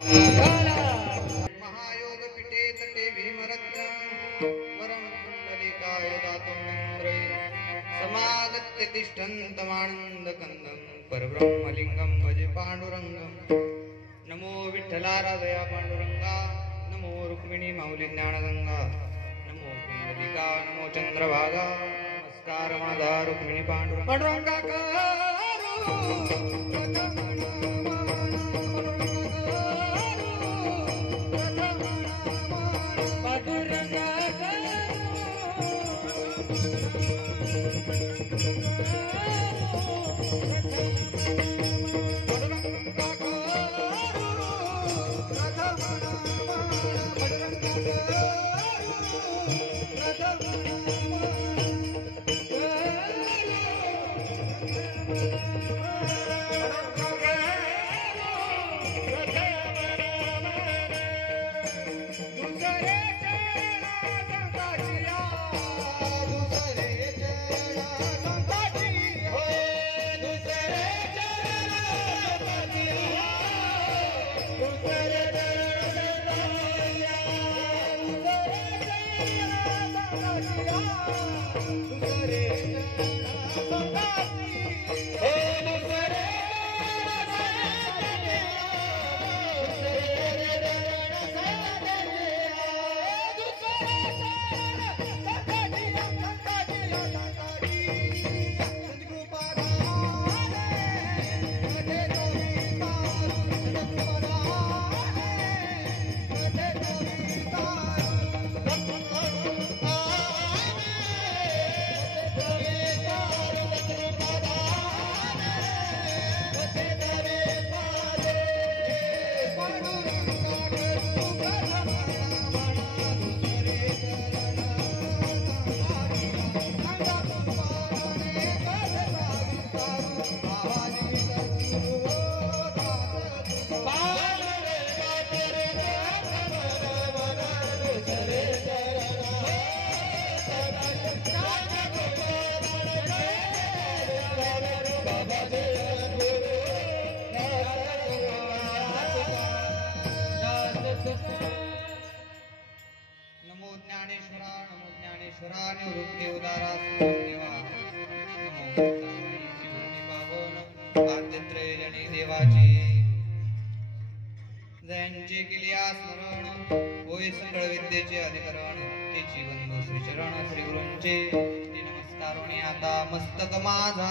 महायोग पिटे तटे भीमरत्न वरं कुण्डलिकाय दातुं समागत्य तिष्ठन्तमानन्दकन्दं परब्रह्मलिङ्गं भजे पाण्डुरङ्गं। नमो विठ्ठलाराधया पाण्डुरङ्गा, नमो रुक्मिणी माऊली ज्ञानगंगा, नमो कुण्डलिका, नमो चंद्रभागा, नमस्कार माझा रुक्मिणी पांडुरंगा नमो ज्ञानेश्वरा, नमो ज्ञानेश्वरा, निवृत्ती उदारा देवा, नमो जीवनी पावन आद्यत्रय जनी देवाची जयांची केली स्मरण होय सकळ विद्येचे अधिकरण तेची वंदो श्री चरण श्री गुरूंचे ती नमस्कारोनी आता मस्तक माझा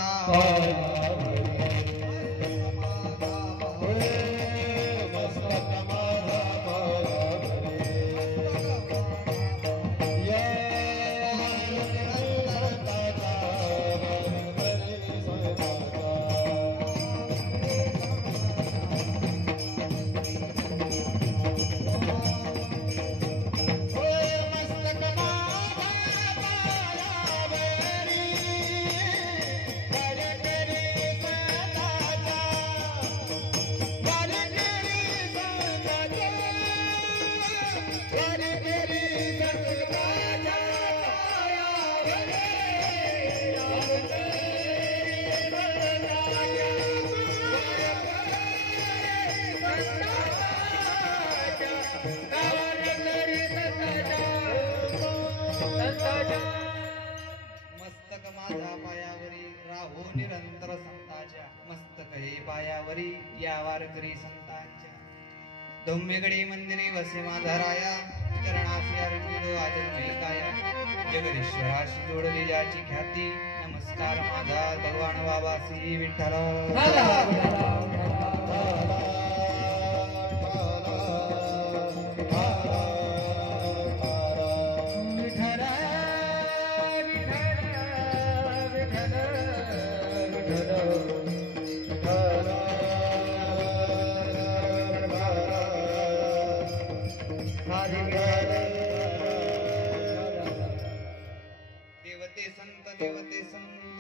मस्तक माझा पायावरी राहो निरंतर संताच्या मस्तक हे पायावरी या वारकरी संतांच्या धम्यगडी मंदिरी वसे माझा राया चरणाशी अर्पितो आजन्मही काया जगदीश्वराशी जोडली ज्याची ख्याती नमस्कार माझा भगवान बाबासी विठ्ठल देवते संत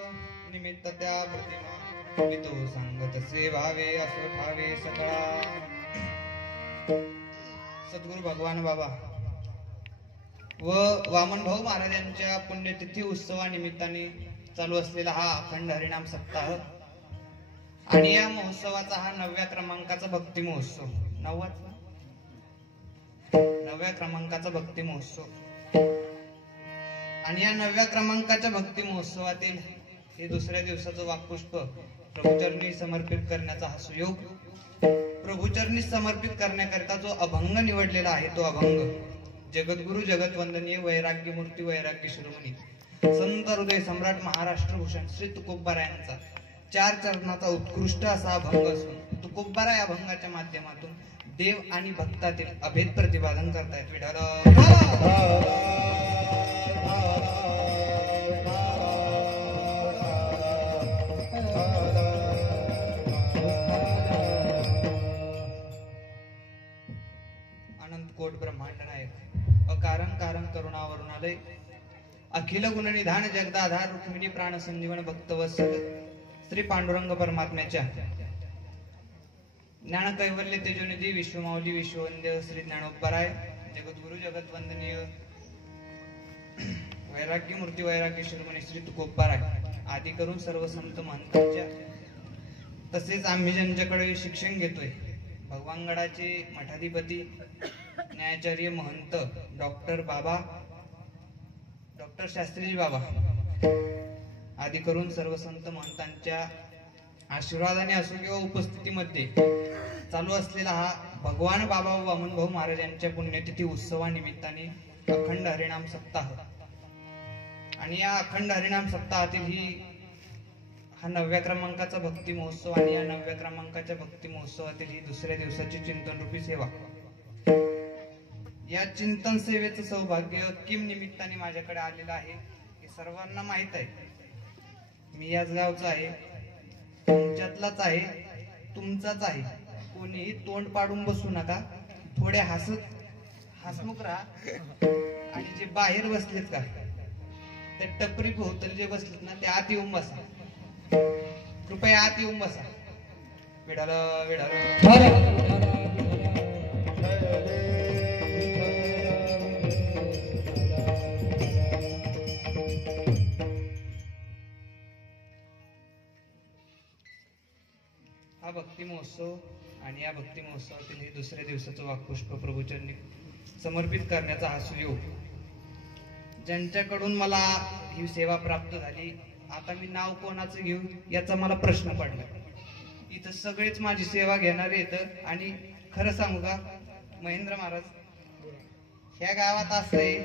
निमित्त त्या प्रतिमा वितो संगत से भावे असो ठावे सकळा सद्गुरु भगवान बाबा व वामन भाऊ महाराज यांच्या पुण्यतिथी उत्सवानिमित्ताने चालू असलेला हा अखंड हरिनाम सप्ताह आणि या महोत्सवाचा हा 9व्या क्रमांकाचा भक्ती महोत्सव 9वाच 9व्या क्रमांकाचा भक्ती महोत्सव आणि या 9व्या क्रमांकाच्या भक्ती महोत्सवातील हे दुसऱ्या दिवसाचं वाकपुष्प प्रभुचरणी समर्पित करण्याचा हा सुयोग, प्रभुचरणी समर्पित करण्याकरिता जो अभंग निवडलेला आहे तो अभंग जगद्गुरु जगतवंदनीय वैराग्य मूर्ती वैराग्य शिरोमणी संत हृदय सम्राट महाराष्ट्रभूषण श्री तुकोबा यांचा 4 चरणाचा उत्कृष्ट असा अभंग असून तुकोबा या अभंगाच्या माध्यमातून देव आणि भक्तातील अभेद प्रतिपादन करतायत. अनंत कोट ब्रह्मांड नायक अकारण कारण करुणावरुणालय अखिल गुणनिधान जगदाधार रुक्मिणी प्राण संजीवन भक्तवत्सल श्री पांडुरंग परमात्म्याच्या ज्ञान कैवल्य तेजोनिधी विश्वमाऊली विश्ववंद्य श्री ज्ञानोबराय जगद्गुरु जगतवंदनीय वैराग्य मूर्ती वैराग्य शिरोमणी श्री तुकोबाराय आदी करून सर्व संत महंतांच्या तसेच आम्ही ज्यांच्याकडे शिक्षण घेतोय भगवानगडाचे मठाधिपती न्यायाचार्य महंत डॉक्टर शास्त्रीजी बाबा आदी करून सर्व संत महंतांच्या आशीर्वादाने असो किंवा उपस्थितीमध्ये चालू असलेला हा भगवान बाबा वामन भाऊ महाराज यांच्या पुण्यतिथी उत्सवानिमित्ताने अखंड हरिनाम सप्ताह आणि या अखंड हरिनाम सप्ताहातील हा 9व्या क्रमांकाचा भक्ती महोत्सव आणि या 9व्या क्रमांकाच्या भक्ती महोत्सवातील ही दुसऱ्या दिवसाची चिंतन रूपी सेवा. या चिंतन सेवेचं सौभाग्य किम निमित्ताने माझ्याकडे आलेलं आहे हे सर्वांना माहित आहे. मी याच गावचा आहे, तुमच्यातलाच आहे, तुमचाच आहे. कोणीही तोंड पाडून बसू नका, थोडे हसमुख राहा आणि जे बाहेर बसलेत का ते टपरी भोवतल जे बसलेत ना ते आत येऊन बसा, कृपया आत येऊन बसा. हा भक्ती महोत्सव आणि या भक्ती महोत्सवातील हे दुसऱ्या दिवसाचं वाकपुष्प प्रभुचरणी समर्पित करण्याचा हा सुयोग ज्यांच्याकडून मला ही सेवा प्राप्त झाली. आता मी नाव कोणाचं घेऊ याचा मला प्रश्न पडला. इथं सगळेच माझी सेवा घेणारे येत आणि खरं सांगू का महेंद्र महाराज, ह्या गावात असं आहे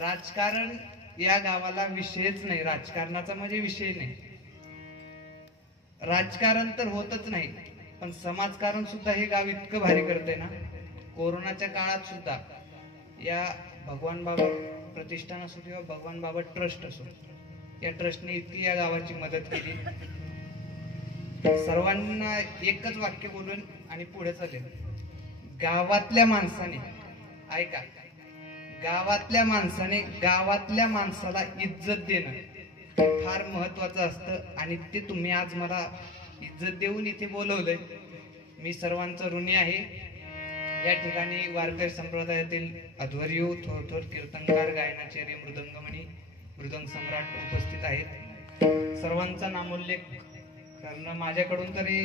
राजकारण या गावाला विषयच नाही. राजकारणाचा म्हणजे विषय नाही. राजकारण तर होतच नाही पण समाजकारण सुद्धा हे गाव इतकं भारी करतंय ना. कोरोनाच्या काळात सुद्धा या भगवान बाबा प्रतिष्ठान असो किंवा भगवान बाबा ट्रस्ट असो या ट्रस्टने इतकी या गावाची मदत केली. सर्वांना एकच वाक्य बोलून आणि पुढे चालेल. गावातल्या माणसाने ऐका, गावातल्या माणसाने गावातल्या माणसाला इज्जत देणं फार महत्वाचं असतं आणि ते तुम्ही आज मला इज्जत देऊन इथे बोलवलंय. मी सर्वांचं ऋणी आहे. या ठिकाणी वारकरी संप्रदायातील अध्वर्यू थोर कीर्तनकार गायनाचार्य मृदंगमणी मृदंग सम्राट उपस्थित आहेत. सर्वांचा नामोल्लेख करणं माझ्याकडून तरी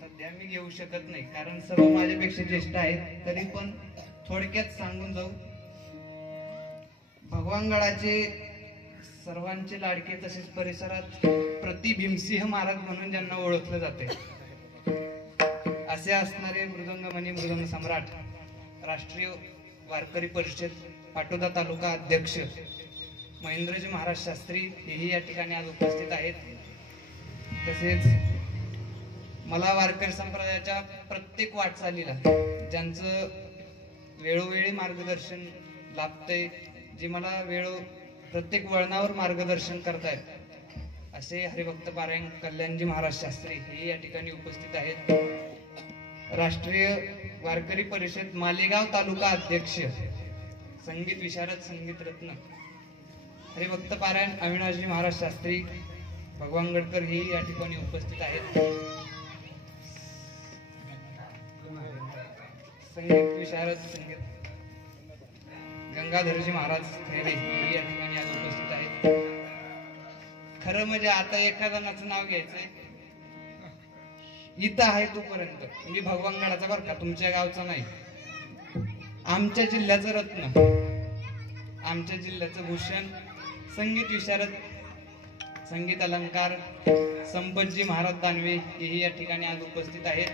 सध्या मी घेऊ शकत नाही कारण सर्व माझ्यापेक्षा ज्येष्ठ आहेत. तरी पण थोडक्यात सांगून जाऊ. भगवानगडाचे सर्वांचे लाडके तसेच परिसरात प्रति भीमसिंह महाराज म्हणून ज्यांना ओळखलं जाते असे असणारे मृदंगमणी मृदंग सम्राट राष्ट्रीय वारकरी परिषद पाटोदा तालुका अध्यक्ष महेंद्रजी महाराज शास्त्री हेही या ठिकाणी आज उपस्थित आहेत. तसेच मला वारकरी संप्रदायाच्या प्रत्येक वाटचालीला ज्यांचं वेळोवेळी मार्गदर्शन लाभतंय, जे मला प्रत्येक वळणावर मार्गदर्शन करतायत असे हरिभक्त पारायण कल्याणजी महाराज शास्त्री हे या ठिकाणी उपस्थित आहेत. राष्ट्रीय वारकरी परिषद मालेगाव तालुका अध्यक्ष संगीत विशारद संगीत रत्न हरिभक्त पारायण अविनाशजी महाराज शास्त्री भगवान गडकर हे या ठिकाणी उपस्थित आहेत. संगीत विशारद संगीत गंगाधरजी महाराज खैरे हे या ठिकाणी आज उपस्थित आहेत. खरं म्हणजे आता एका जणाचं नाव घ्यायचंय. इथं आहे तोपर्यंत मी भगवानगडाचा बरं का, तुमच्या गावचा नाही. आमच्या जिल्ह्याचं रत्न, आमच्या जिल्ह्याचं भूषण, संगीत विशारद, संगीत अलंकार संपतजी महाराज दानवे हेही या ठिकाणी आज उपस्थित आहेत.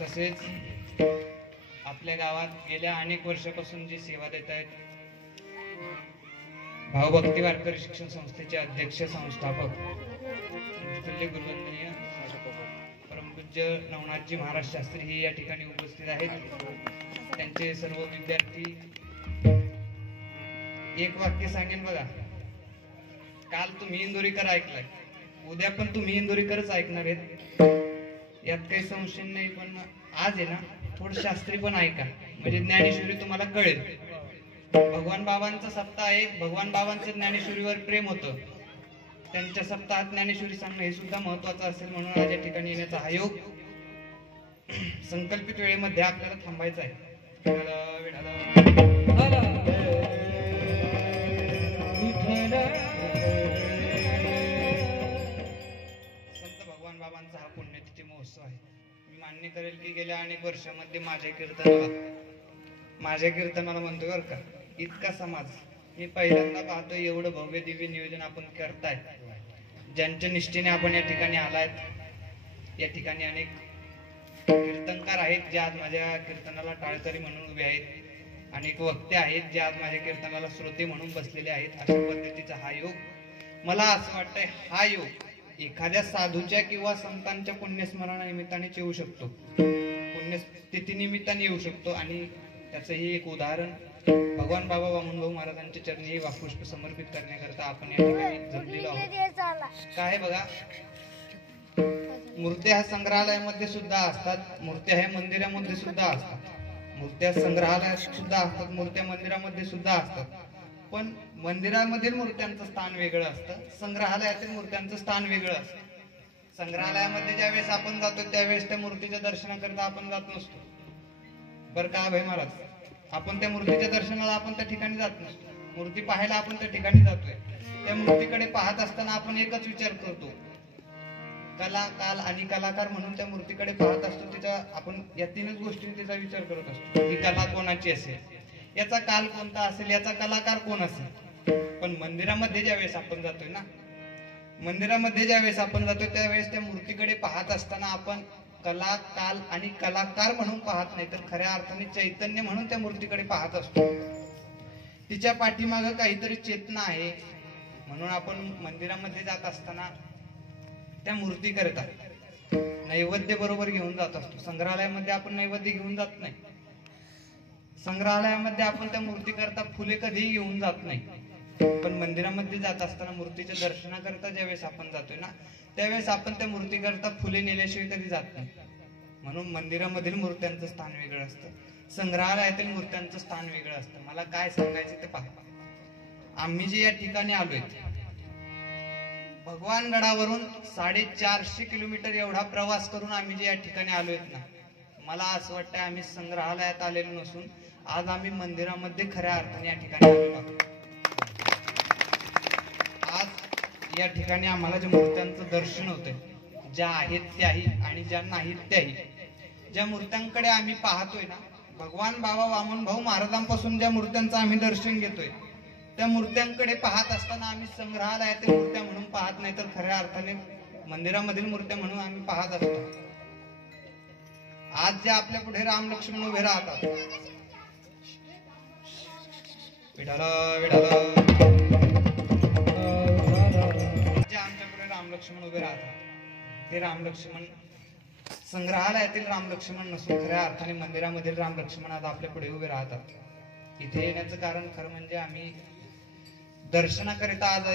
तसेच आपल्या गावात गेल्या अनेक वर्षापासून जी सेवा देत आहेत, भावभक्ती वारकरी शिक्षण संस्थेचे अध्यक्ष संस्थापक गुरुवंदनीय परमपूज्य नवनाथजी महाराज शास्त्री हे या ठिकाणी उपस्थित आहेत. त्यांचे सर्व विद्यार्थी एक वाक्य सांगेन बघा. काल तुम्ही इंदोरीकर ऐकलाय, उद्या पण तुम्ही इंदोरीकरच ऐकणार आहेत, यात काही संशय नाही. पण आज आहे ना थोडं शास्त्री पण ऐका, म्हणजे ज्ञानेश्वरी तुम्हाला कळेल. भगवान बाबांचा सप्ताह आहे, भगवान बाबांचं ज्ञानेश्वरीवर प्रेम होतं, त्यांच्या सप्ताहात ज्ञानेश्वरी सांगणं हे सुद्धा महत्वाचं असेल. म्हणून आज या ठिकाणी येण्याचा हा योग. संकल्पित वेळेमध्ये आपल्याला थांबायचं आहे. संत भगवान बाबांचा हा पुण्यतिथी महोत्सव आहे. मी मान्य करेल की गेल्या अनेक वर्षामध्ये माझ्या कीर्तनाला म्हणतो बरं का, इतका समाज मी पहिल्यांदा पाहतो. एवढं भव्य दिव्य नियोजन आपण करताय, ज्यांच्या निष्ठेने आपण या ठिकाणी आलायत. या ठिकाणी अनेक कीर्तनकार आहेत जे आज माझ्या कीर्तनाला टाळकरी म्हणून उभे आहेत, अनेक वक्ते आहेत जे आज माझ्या कीर्तनाला श्रोते म्हणून बसलेले आहेत. अशा पद्धतीचा हा योग, मला असं वाटतंय हा योग एखाद्या साधूच्या किंवा संतांच्या पुण्यस्मरणा निमित्ताने येऊ शकतो, पुण्यतिथी निमित्ताने येऊ शकतो. आणि त्याचंही एक उदाहरण भगवान बाबा वामनभाऊ महाराजांच्या चरणी वाक्पुष्प समर्पित करण्याकरता आपण या ठिकाणी जमलेलो आहोत. काय बघा, मूर्त्या ह्या संग्रहालयामध्ये सुद्धा असतात, मूर्त्या ह्या मंदिरामध्ये सुद्धा असतात, मूर्त्या संग्रहालयात सुद्धा असतात, मूर्त्या मंदिरामध्ये सुद्धा असतात. पण मंदिरामधील मूर्त्यांचं स्थान वेगळं असतं, संग्रहालयातील मूर्त्यांचं स्थान वेगळं असतं. संग्रहालयामध्ये ज्यावेळेस आपण जातो त्यावेळेस त्या मूर्तीच्या दर्शनाकरता आपण जात नसतो बरं का अभय महाराज. आपण त्या मूर्तीच्या दर्शनाला आपण त्या ठिकाणी जात नसतो, मूर्ती पाहायला आपण त्या ठिकाणी जातोय. त्या मूर्तीकडे पाहत असताना आपण एकच विचार करतो, कला, काल आणि कलाकार म्हणून त्या मूर्तीकडे पाहत असतो. तिचा आपण या तीनच गोष्टींचा तिचा विचार करत असतो. ही कला कोणाची असेल, याचा काल कोणता असेल, याचा कलाकार कोण असेल. पण मंदिरामध्ये ज्यावेळेस आपण जातोय ना, मंदिरामध्ये ज्यावेळेस आपण जातोय त्यावेळेस त्या मूर्तीकडे पाहत असताना आपण कला, काल आणि कलाकार म्हणून पाहत नाही, तर खऱ्या अर्थाने चैतन्य म्हणून त्या मूर्तीकडे पाहत असतो. तिच्या पाठीमागं काहीतरी चेतना आहे. म्हणून आपण मंदिरामध्ये जात असताना त्या मूर्ती करता नैवेद्य बरोबर घेऊन जात असतो. संग्रहालयामध्ये आपण नैवेद्य घेऊन जात नाही, संग्रहालयामध्ये आपण त्या मूर्ती करता फुले कधीही घेऊन जात नाही. पण मंदिरामध्ये जात असताना मूर्तीच्या दर्शनाकरता ज्यावेळेस आपण जातोय ना, त्यावेळेस आपण त्या मूर्ती करता फुले नेल्याशिवाय कधी जात नाही. म्हणून मंदिरामधील मूर्त्यांचं स्थान वेगळं असतं, संग्रहालयातील मूर्त्यांचं स्थान वेगळं असतं. मला काय सांगायचं ते पहा. आम्ही जे या ठिकाणी आलोय, भगवानगडावरून 450 किलोमीटर एवढा प्रवास करून आम्ही जे या ठिकाणी आलोय ना, मला असं वाटतंय आम्ही संग्रहालयात आलेलो नसून आज आम्ही मंदिरामध्ये खऱ्या अर्थाने या ठिकाणी आलेलो आहोत. आज या ठिकाणी आम्हाला ज्या मूर्त्यांचं दर्शन होतंय, ज्या आहेत त्याही आणि ज्या नाहीत त्याही, ज्या मूर्त्यांकडे आम्ही पाहतोय ना, भगवान बाबा वामनभाऊ महाराजांपासून ज्या मूर्त्यांचं आम्ही दर्शन घेतोय, त्या मूर्त्यांकडे पाहत असताना आम्ही संग्रहालयातील मूर्त्या म्हणून पाहत नाही, तर खऱ्या अर्थाने मंदिरामधील मूर्त्या म्हणून आम्ही पाहत असतो. आज ज्या आपल्या पुढे राम लक्ष्मण उभे राहतात, विठाला विठाला, जे आमच्या पुढे राम लक्ष्मण उभे राहतात ते राम लक्ष्मण संग्रहालयातील राम लक्ष्मण नसून खऱ्या अर्थाने मंदिरामधील राम लक्ष्मण आज आपल्या पुढे उभे राहतात. इथे येण्याचं कारण खरं म्हणजे आम्ही दर्शनाकरिता आज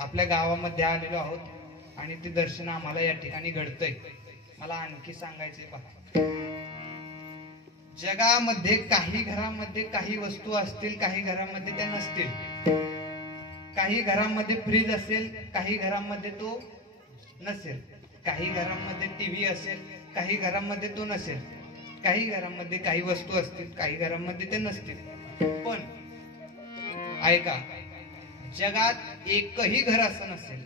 आपल्या गावामध्ये आलेलो आहोत आणि ते दर्शन आम्हाला या ठिकाणी घडतंय. मला आणखी सांगायचे पहा, जगामध्ये काही घरामध्ये काही वस्तू असतील, काही घरामध्ये त्या नसतील. काही घरामध्ये फ्रीज असेल, काही घरामध्ये तो नसेल. काही घरामध्ये टीव्ही असेल, काही घरामध्ये तो नसेल. काही घरामध्ये काही वस्तू असतील, काही घरामध्ये ते नसतील. पण ऐका, जगात एकही घर असं नसेल,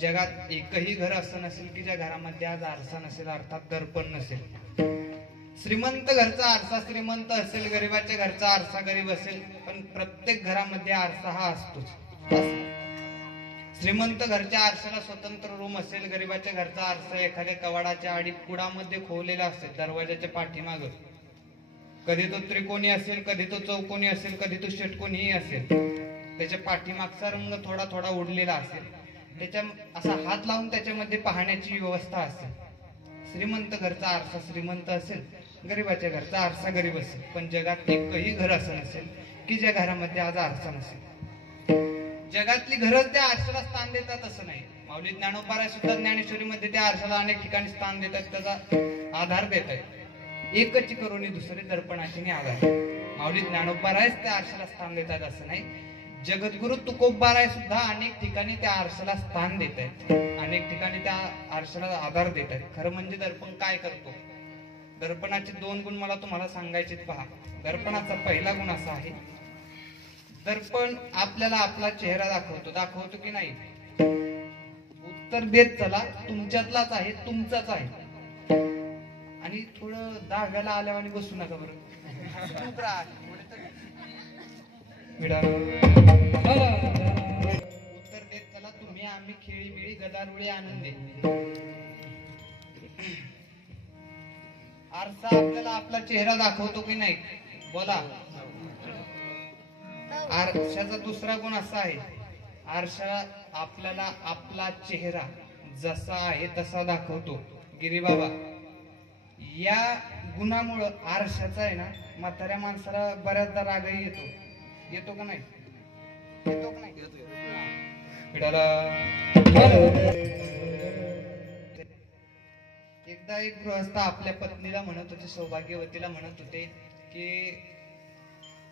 जगात एकही घर असं नसेल की ज्या घरामध्ये आज आरसा नसेल, अर्थात दर्पण नसेल. श्रीमंत घरचा आरसा श्रीमंत असेल, गरीबाच्या घरचा आरसा गरीब असेल, पण प्रत्येक घरामध्ये आरसा हा असतोच. श्रीमंत घरच्या आरशाला स्वतंत्र रूम असेल, गरीबाच्या घरचा आरसा एखाद्या कवाडाच्या आडी कुडामध्ये खोवलेला असेल, दरवाजाच्या पाठीमाग. कधी तो त्रिकोणी असेल, कधी तो चौकोनी असेल, कधी तो षटकोनीही असेल. त्याच्या पाठीमागचा रंग थोडा थोडा उडलेला असेल, त्याच्या असा हात लावून त्याच्यामध्ये पाहण्याची व्यवस्था असेल. श्रीमंत घरचा आरसा श्रीमंत असेल, गरीबाच्या घरचा आरसा गरीब असेल, पण जगात एकही घर असं नसेल की ज्या घरामध्ये आज आरसा नसेल. जगातली घरच त्या आरशाला स्थान देतात असं नाही. माऊली ज्ञानोबा सुद्धा ज्ञानेश्वरीमध्ये त्या आरशाला अनेक ठिकाणी स्थान देतात, त्याचा आधार देत आहेत. एकच करून दुसरे दर्पणाची आधार. माऊली ज्ञानोबा त्या आरशाला स्थान देतात असं नाही. जगद्गुरु तुकोबा सुद्धा अनेक ठिकाणी त्या आरशाला स्थान देत आहेत, अनेक ठिकाणी त्या आरशाला आधार देत आहेत. खरं म्हणजे दर्पण काय करतो? दर्पणाचे 2 गुण मला तुम्हाला सांगायचे. पहा, दर्पणाचा पहिला गुण असा आहे, दर्पण आपल्याला आपला चेहरा दाखवतो की नाही? उत्तर देत चला, तुमच्यातलाच आहे, तुमचाच आहे. आणि थोडं दहाव्याला आल्यावर बसू नका बरं. उत्तर देत चला, तुम्ही आम्ही खेळी बिळी गदारुळी आनंदी. आरसा आपल्याला आपला चेहरा दाखवतो की नाही? बोला. आरशाचा दुसरा गुण असा आहे, आरसा आपल्याला आपला चेहरा जसा आहे तसा दाखवतो. गिरीबाबा, या गुणामुळं आरशाचा आहे ना, म्हाताऱ्या माणसाला बऱ्याचदा रागही येतो का नाही? येतो का नाही? एकदा एक गृहस्थ आपल्या पत्नीला म्हणत होते, सौभाग्यवतीला म्हणत होते की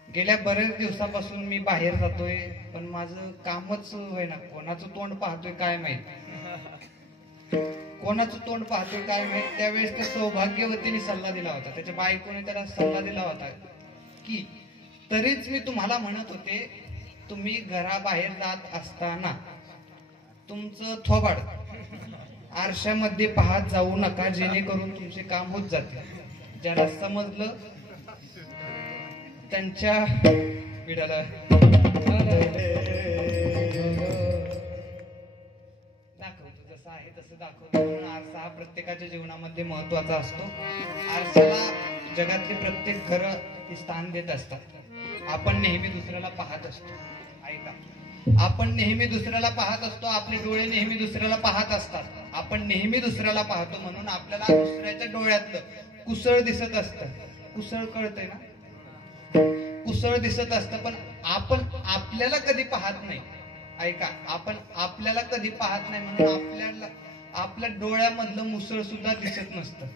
गेल्या बरेच दिवसापासून मी बाहेर जातोय, पण माझं कामच होईना. कोणाचं तोंड पाहतोय काय माहित, कोणाचं तोंड पाहतोय काय माहित. त्यावेळेस त्या सौभाग्यवतीने सल्ला दिला होता, त्याच्या बायकोने त्याला सल्ला दिला होता की तरीच मी तुम्हाला म्हणत होते, तुम्ही घराबाहेर जात असताना तुमचं थोबाड आरशामध्ये पाहत जाऊ नका, जेणेकरून तुमचे काम होत जाते. ज्याला समजलं त्यांच्या पिढ्याला दाखवतो, जसं आहे तसं दाखवतो. म्हणून आरसा हा प्रत्येकाच्या जीवनामध्ये महत्वाचा असतो. आरशाला जगातली प्रत्येक घरं हे स्थान देत असतात. आपण नेहमी दुसऱ्याला पाहत असतो. ऐका, आपण नेहमी दुसऱ्याला पाहत असतो, आपले डोळे नेहमी दुसऱ्याला पाहत असतात. आपण नेहमी दुसऱ्याला पाहतो म्हणून आपल्याला दुसऱ्याच्या डोळ्यातलं कुसळ दिसत असतं. कुसळ कळतंय ना? कुसळ दिसत असतं, पण आपण आपल्याला कधी पाहत नाही. ऐका, आपण आपल्याला कधी पाहत नाही म्हणून आपल्याला आपल्या डोळ्यामधलं मुसळ सुद्धा दिसत नसतं.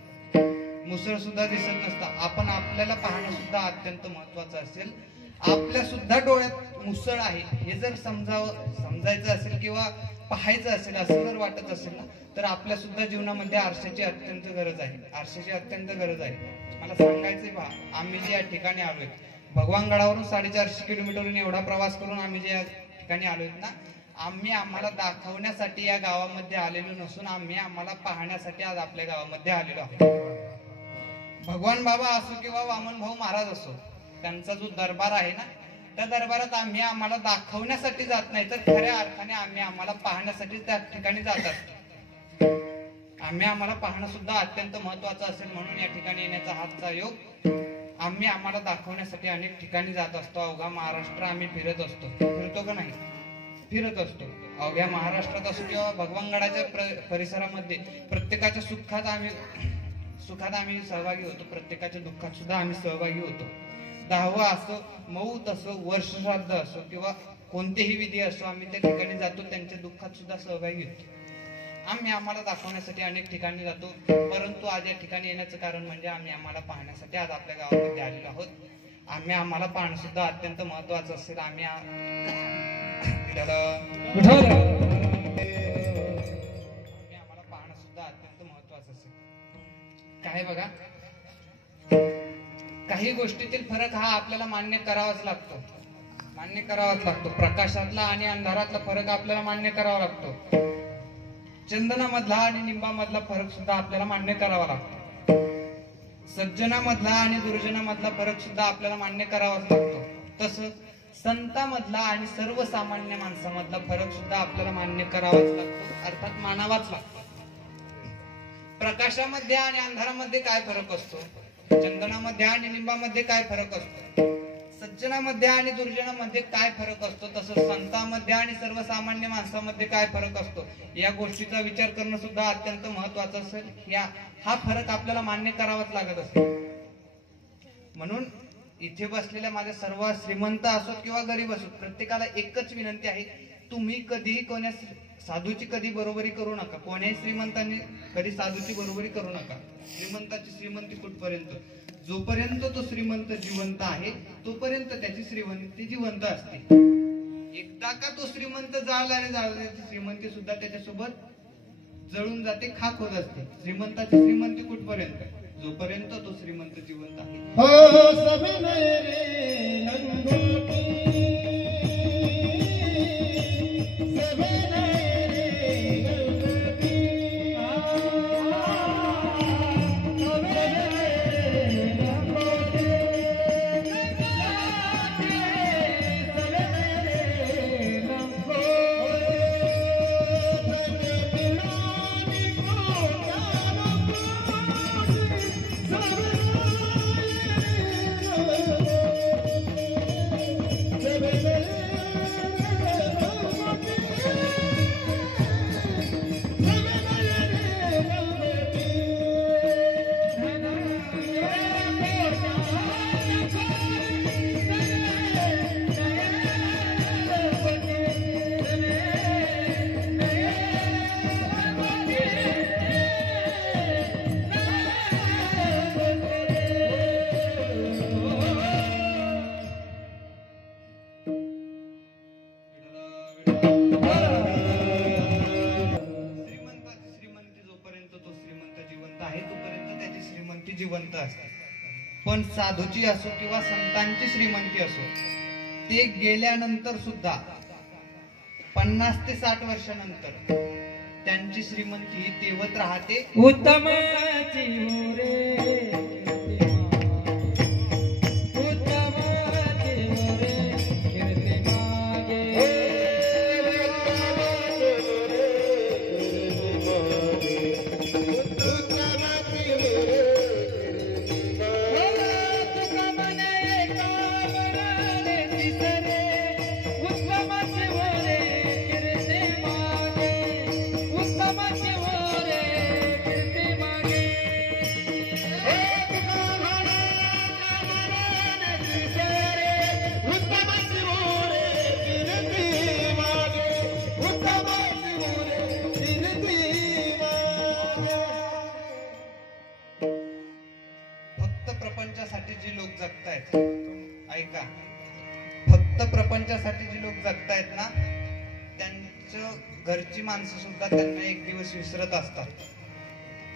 मुसळ सुद्धा दिसत नसतं. आपण आपल्याला पाहणं सुद्धा अत्यंत महत्वाचं असेल. आपल्या सुद्धा डोळ्यात मुसळ आहे हे जर समजायचं असेल किंवा पाहायचं असेल असं जर वाटत असेल ना, तर आपल्या सुद्धा जीवनामध्ये आरशाची अत्यंत गरज आहे. आरशाची अत्यंत गरज आहे. मला सांगायचंय पहा, आम्ही जे या ठिकाणी आलोय, भगवानगडावरून 450 किलोमीटरवरून एवढा प्रवास करून आम्ही जे या ठिकाणी आलोय ना, आम्ही आम्हाला दाखवण्यासाठी या गावामध्ये आलेलो नसून आम्ही आम्हाला पाहण्यासाठी आज आपल्या गावामध्ये आलेलो आहोत. भगवान बाबा असो किंवा वामन भाऊ महाराज असो, त्यांचा जो दरबार आहे ना, त्या दरबारात आम्ही आम्हाला दाखवण्यासाठी जात नाही, तर खऱ्या अर्थाने आम्ही आम्हाला पाहण्यासाठी त्या ठिकाणी जात असतो. आम्ही आम्हाला पाहणं सुद्धा अत्यंत महत्वाचं असेल म्हणून या ठिकाणी येण्याचा हातचा योग. आम्ही आम्हाला दाखवण्यासाठी अनेक ठिकाणी जात असतो. अवघा महाराष्ट्र आम्ही फिरत असतो. फिरतो का नाही? फिरत असतो. अवघ्या महाराष्ट्रात असो किंवा भगवानगडाच्या परिसरामध्ये प्रत्येकाच्या सुखात आम्ही सहभागी होतो, प्रत्येकाच्या दुःखात सुद्धा आम्ही सहभागी होतो. 10वा असो, मौत असो, वर्षश्राद्ध असो किंवा कोणतेही विधी असो, आम्ही त्या ठिकाणी जातो, त्यांच्या दुःखात सुद्धा सहभागी होतो. आम्ही आम्हाला दाखवण्यासाठी अनेक ठिकाणी जातो, परंतु आज या ठिकाणी येण्याचं कारण म्हणजे आम्ही आम्हाला पाहण्यासाठी आज आपल्या गावामध्ये आलेलो आहोत. आम्ही आम्हाला पाहणं सुद्धा अत्यंत महत्वाचं असेल. आम्ही आम्हाला पाहणं सुद्धा अत्यंत महत्वाचं असेल. काय बघा, काही गोष्टीतील फरक हा आपल्याला मान्य करावाच लागतो. प्रकाशातला आणि अंधारातला फरक आपल्याला मान्य करावा लागतो. चंदनामधला आणि निंबामधला फरक सुद्धा आपल्याला मान्य करावा लागतो. सज्जनामधला आणि दुर्जनामधला फरक सुद्धा आपल्याला मान्य करावाच लागतो. तसंच संतांमधला आणि सर्वसामान्य माणसामधला फरक सुद्धा आपल्याला मान्य करावाच लागतो, अर्थात मानावाच लागतो. प्रकाशामध्ये आणि अंधारामध्ये काय फरक असतो? चंदनामध्ये आणि लिंबामध्ये काय फरक असतो? सज्जनामध्ये आणि दुर्जनामध्ये काय फरक असतो? तसंच संतांमध्ये आणि सर्वसामान्य माणसामध्ये काय फरक असतो? या गोष्टीचा विचार करणं सुद्धा अत्यंत महत्वाचं असेल. हा फरक आपल्याला मान्य करावाच लागत असेल. म्हणून इथे बसलेल्या माझ्या सर्व श्रीमंत असोत किंवा गरीब असोत, प्रत्येकाला एकच विनंती आहे, तुम्ही कधीही कोण्या साधूची कधी बरोबरी करू नका. कोण्याही श्रीमंतांनी कधी साधूची बरोबरी करू नका. श्रीमंताची श्रीमंती कुठपर्यंत? जोपर्यंत तो श्रीमंत जिवंत आहे तोपर्यंत त्याची श्रीमंती जिवंत असते. एकदा का तो श्रीमंत जाळल्याने त्याची श्रीमंती सुद्धा त्याच्यासोबत जळून जाते, खाक होत असते. श्रीमंताची श्रीमंती कुठपर्यंत? जोपर्यंत तो श्रीमंत जिवंत आहे. जिवंत असते. पण साधूची असो किंवा संतांची श्रीमंती असो, ते गेल्यानंतर सुद्धा 50 ते 60 वर्षानंतर त्यांची श्रीमंती ही तेवत राहते. उत्तमाची प्रपंचासाठी जी लोक जगतायत, ऐका, फक्त प्रपंचासाठी जी लोक जगतायत ना, त्यांचं घरची माणसं सुद्धा त्यांना एक दिवस विसरत असतात.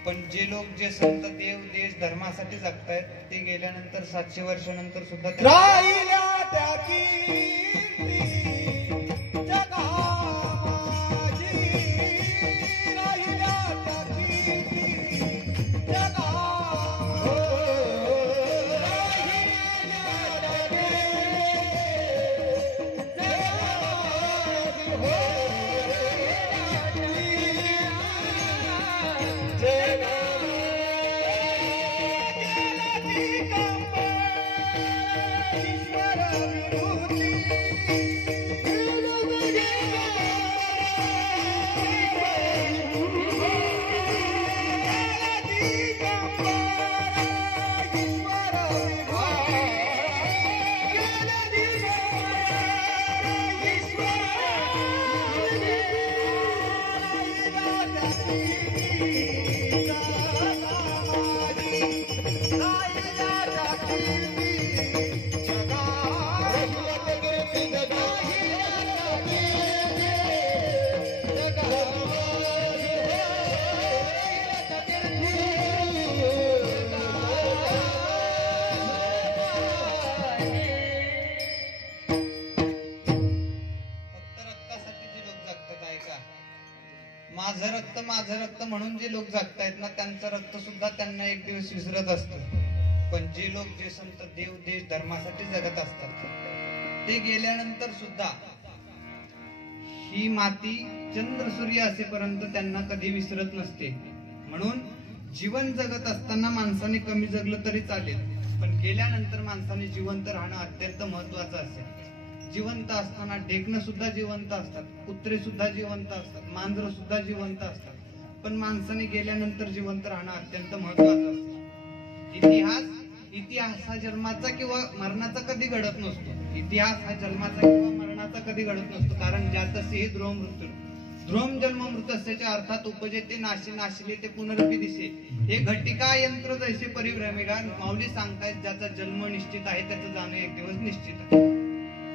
पण जे लोक जे संत देव देश धर्मासाठी जगतायत, ते गेल्यानंतर 700 वर्षानंतर सुद्धा माझं रक्त म्हणून जे लोक जगतायत ना, त्यांचं रक्त सुद्धा त्यांना एक दिवस विसरत असतं. पण जे लोक जे संत देव देश धर्मासाठी जगत असतात ते गेल्यानंतर सुद्धा ही माती चंद्र सूर्य असेपर्यंत त्यांना कधी विसरत नसते. म्हणून जीवन जगत असताना माणसाने कमी जगलं तरी चालेल, पण गेल्यानंतर माणसाने जिवंत राहणं अत्यंत महत्वाचं असेल. जिवंत असताना ढेकणं सुद्धा जिवंत असतात, कुत्रे सुद्धा जिवंत असतात, मांजर सुद्धा जिवंत असतात, पण माणसाने गेल्यानंतर जिवंत राहणं अत्यंत महत्वाचं असतं. इतिहास हा जन्माचा किंवा मरणाचा कधी घडत नसतो. इतिहास हा जन्माचा किंवा मरणाचा कधी घडत नसतो. कारण ज्यातसे ध्रुव मृत्यू ध्रुवम जन्म मृत असल्याच्या अर्थात उपजेते नाशी नाशिले ते पुनरपी दिसे. हे घटिका यंत्र जैसे परिभ्रमेगा. माऊली सांगतायत ज्याचा जन्म निश्चित आहे त्याचं जाणं एक दिवस निश्चित आहे.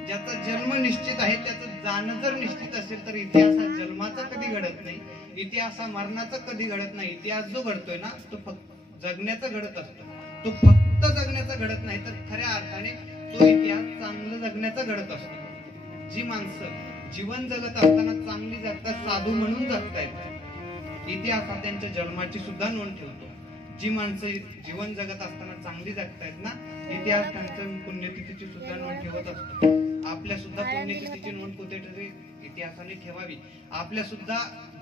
ज्याचा जन्म निश्चित आहे त्याचं जाणं जर निश्चित असेल तर इतिहास हा जन्माचा कधी घडत नाही, इतिहास हा मरणाचा कधी घडत नाही. इतिहास जो घडतोय ना तो फक्त जगण्याचा घडत असतो. तो फक्त जगण्याचा घडत नाही तर खऱ्या अर्थाने तो इतिहास चांगलं जगण्याचा घडत असतो. जी माणसं जीवन जगत असताना चांगली जगतात, साधू म्हणून जगतायत, इतिहास हा त्यांच्या जन्माची सुद्धा नोंद ठेवतो. जी माणसं जीवन जगत असताना चांगली जगतायत ना, इतिहास त्यांच्या पुण्यतिथीची सुद्धा नोंद ठेवत असतो. आपल्या सुद्धा पुण्यतिथीची नोंद कुठेतरी इतिहासाने ठेवावी, आपल्या सुद्धा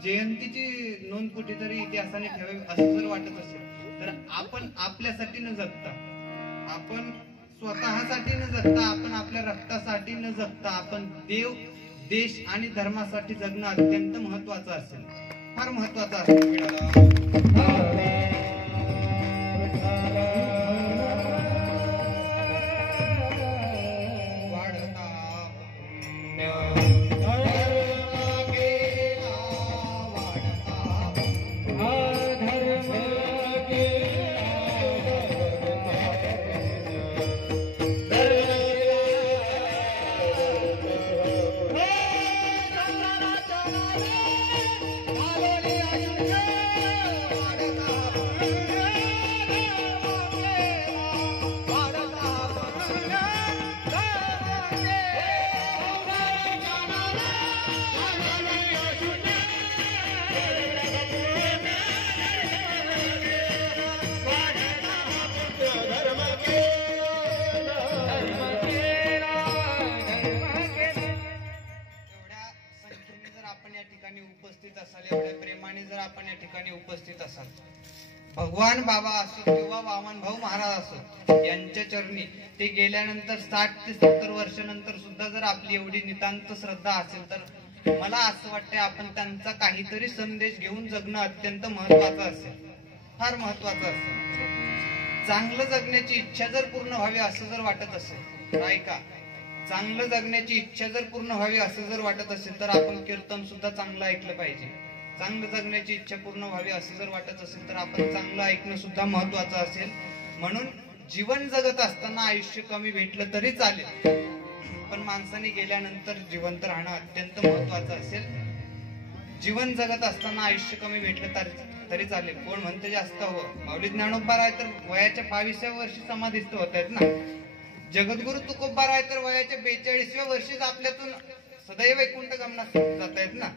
जयंतीची नोंद कुठेतरी इतिहासाने ठेवावी असं जर वाटत असेल तर आपण आपल्यासाठी न जगता, आपण स्वतःसाठी न जगता, आपण आपल्या रक्तासाठी न जगता आपण देव देश आणि धर्मासाठी जगणं अत्यंत महत्वाचं असेल, फार महत्वाचं असेल. भगवान बाबा असो किंवा वामन भाऊ महाराज असो यांच्या चरणी ते गेल्यानंतर 60 ते 70 वर्षानंतर सुद्धा जर आपली एवढी नितांत श्रद्धा असेल तर मला असं वाटतं आपण त्यांचा काहीतरी संदेश घेऊन जगणं अत्यंत महत्वाचं असेल, फार महत्वाचं असेल. चांगलं जगण्याची इच्छा जर पूर्ण व्हावी असं जर वाटत असेल तर ऐका, चांगलं जगण्याची इच्छा जर पूर्ण व्हावी असं जर वाटत असेल तर आपण कीर्तन सुद्धा चांगलं ऐकलं पाहिजे. चांगलं जगण्याची इच्छा पूर्ण व्हावी असं जर वाटत असेल तर आपण चांगलं ऐकणं सुद्धा महत्वाचं असेल. म्हणून जीवन जगत असताना आयुष्य कमी भेटलं तरी चालेल, पण माणसाने गेल्यानंतर जिवंत राहणं अत्यंत महत्वाचं असेल. जीवन जगत असताना आयुष्य कमी भेटलं तरी चालेल. कोण म्हणते जास्त हवं. माऊली ज्ञानोबा राय तर वयाच्या 22व्या वर्षी समाधिस्थ होत आहेत ना. जगद्गुरु तुकोबा राय तर वयाच्या 42व्या वर्षीच आपल्यातून सदैव वैकुंठ गमनात जात आहेत ना.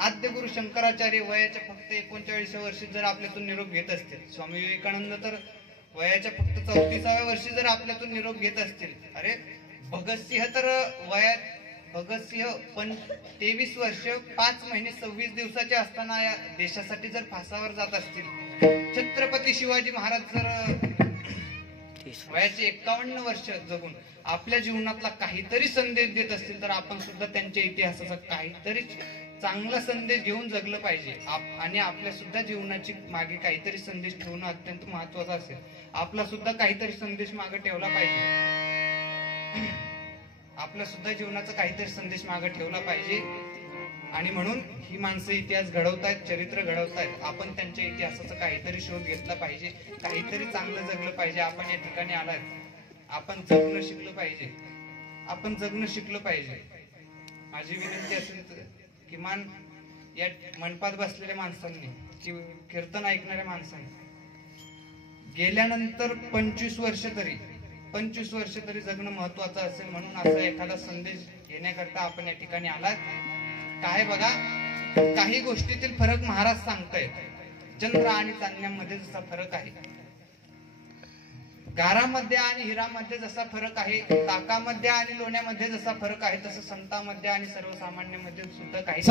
आद्य गुरु शंकराचार्य वयाच्या फक्त 39व्या वर्षी जर आपल्यातून निरोप घेत असतील, स्वामी विवेकानंद तर वयाच्या फक्त 34व्या वर्षी जर आपल्यातून निरोप घेत असतील, अरे भगतसिंह तर भगतसिंह 23 वर्ष 5 महिने 26 दिवसाचे असताना या देशासाठी जर फासावर जात असतील, छत्रपती शिवाजी महाराज जर वयाचे 51 वर्ष जगून आपल्या जीवनातला काहीतरी संदेश देत असतील तर आपण सुद्धा त्यांच्या इतिहासाचा काहीतरी चांगला संदेश घेऊन जगलं पाहिजे. आणि आपल्या सुद्धा जीवनाची मागे काहीतरी संदेश ठेवणं अत्यंत महत्वाचं असेल. आपला सुद्धा काहीतरी संदेश मागे ठेवला पाहिजे, आपल्या सुद्धा जीवनाचा काहीतरी संदेश मागे ठेवला पाहिजे. आणि म्हणून ही माणसं इतिहास घडवतायत, चरित्र घडवतायत. आपण त्यांच्या इतिहासाचा काहीतरी शोध घेतला पाहिजे, काहीतरी चांगलं जगलं पाहिजे. आपण या ठिकाणी आलाय, आपण जगणं शिकलं पाहिजे, आपण जगणं शिकलं पाहिजे. माझी विनंती असेल तर किमान या मंडपात बसलेल्या माणसांनी, कीर्तन ऐकणाऱ्या माणसांनी गेल्यानंतर 25 वर्ष तरी जगणं महत्वाचं असेल. म्हणून असा एखादा संदेश घेण्याकरता आपण या ठिकाणी आलात. काय बघा, काही गोष्टीतील फरक महाराज सांगतायत. चंद्र आणि चांदण्यामध्ये जसा फरक आहे, गारामध्ये आणि हिरामध्ये जसा फरक आहे, ताकामध्ये आणि लोण्यामध्ये जसा फरक आहे, तसं संतांमध्ये आणि सर्वसामान्यामध्ये सुद्धा काही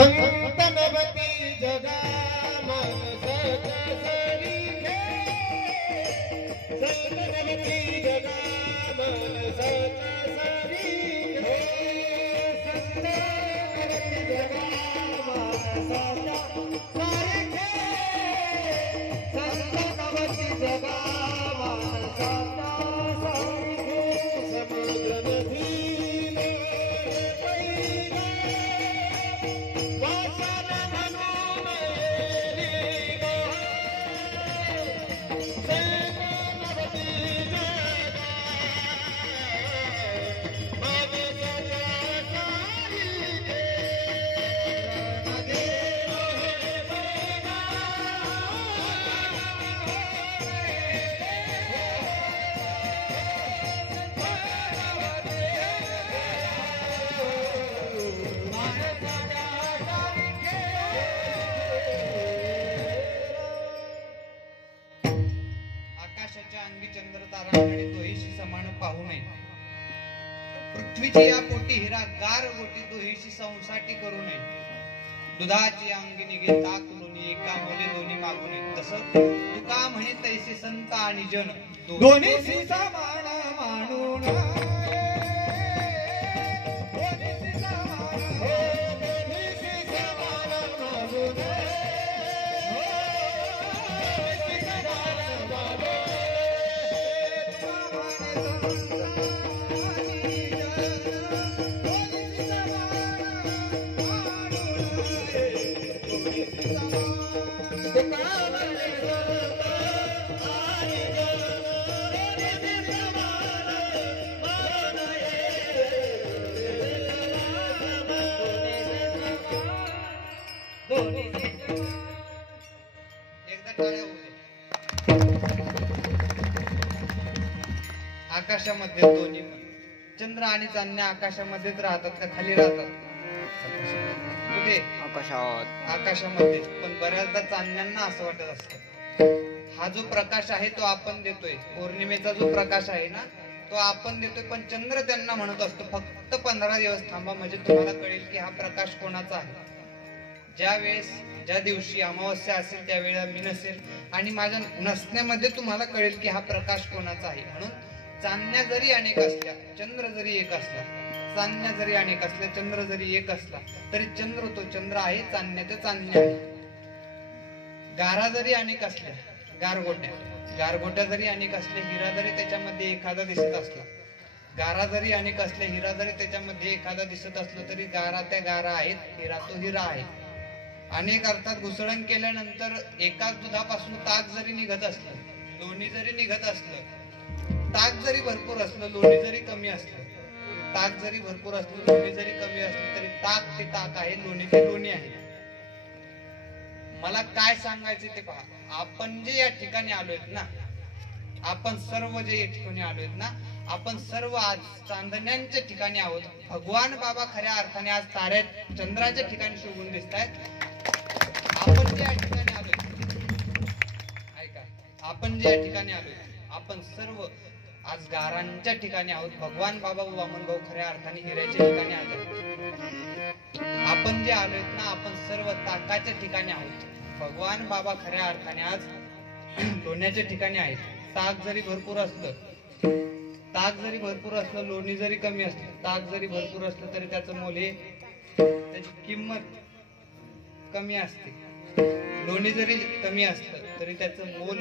पृथ्वीची या पोटी हिरा गार गोटी दोहीशी संसाटी करू नये. दुधाची अंगी निघे ताक लोणी एका मुले दोन्ही मागू नये. तसं तुका म्हणे तैसे संत आणि जन दोन्ही समान मानून आकाशामध्ये दोन्ही चंद्र आणि चांदण्या आकाशामध्येच राहतात का खाली राहतात? कुठे? आकाशामध्ये. पण बऱ्याचदा चांदण्यांना असं वाटत असतं हा जो प्रकाश आहे तो आपण देतोय, पौर्णिमेचा जो प्रकाश आहे ना तो आपण देतोय, पण चंद्र त्यांना म्हणत असतो फक्त 15 दिवस थांबा म्हणजे तुम्हाला कळेल की हा प्रकाश कोणाचा आहे. ज्या दिवशी अमावस्या असेल त्यावेळेला मी नसेल आणि माझ्या नसण्यामध्ये तुम्हाला कळेल की हा प्रकाश कोणाचा आहे. म्हणून चांदण्या जरी अनेक असल्या, चंद्र जरी एक असला, चांदण्या जरी अनेक असल्या, चंद्र जरी एक असला तरी चंद्र तो चंद्र आहे, चांदण्या ते चांदण्या आहे. गारा जरी अनेक असल्या, गारगोट्या जरी अनेक असल्या, हिरा जरी त्याच्यामध्ये एखादा दिसत असला, गारा जरी अनेक असल्या, हिरा जरी त्याच्यामध्ये एखादा दिसत असला तरी गारा त्या गारा आहेत, हिरा तो हिरा आहे. अनेक अर्थात घुसळण केल्यानंतर एकाच दुधापासून ताक जरी निघत असलं, लोणी जरी निघत असलं, ताक जरी भरपूर असलं, लोणी जरी कमी असलं, ताक जरी भरपूर असलं, लोणी जरी कमी असलं तरी ताक ते ताक आहे, लोणी ते लोणी आहे. मला काय सांगायचे ते पहा. आपण जे या ठिकाणी आलोय ना, आपण सर्व जे या ठिकाणी आलोय ना, आपण सर्व आज चांदण्यांच्या ठिकाणी आहोत. भगवान बाबा खऱ्या अर्थाने आज ताऱ्या चंद्राच्या ठिकाणी शोभून दिसत आहेत. आपण जे या ठिकाणी आलोय, ऐका, आपण जे या ठिकाणी आलोय आपण सर्व आज गारांच्या ठिकाणी आहोत. भगवान बाबा वामन भाऊ खऱ्या अर्थाने हिऱ्याच्या ठिकाणी आहोत. आपण जे आलोय ना आपण सर्व ताकाच्या ठिकाणी आहोत. भगवान बाबा खऱ्या अर्थाने आज लोण्याच्या ठिकाणी आहेत. ताक जरी भरपूर असलं, लोणी जरी कमी असलं, ताक जरी भरपूर असलं तरी त्याचं मोल हे त्याची किंमत कमी असते. लोणी जरी कमी असलं तरी त्याचं मोल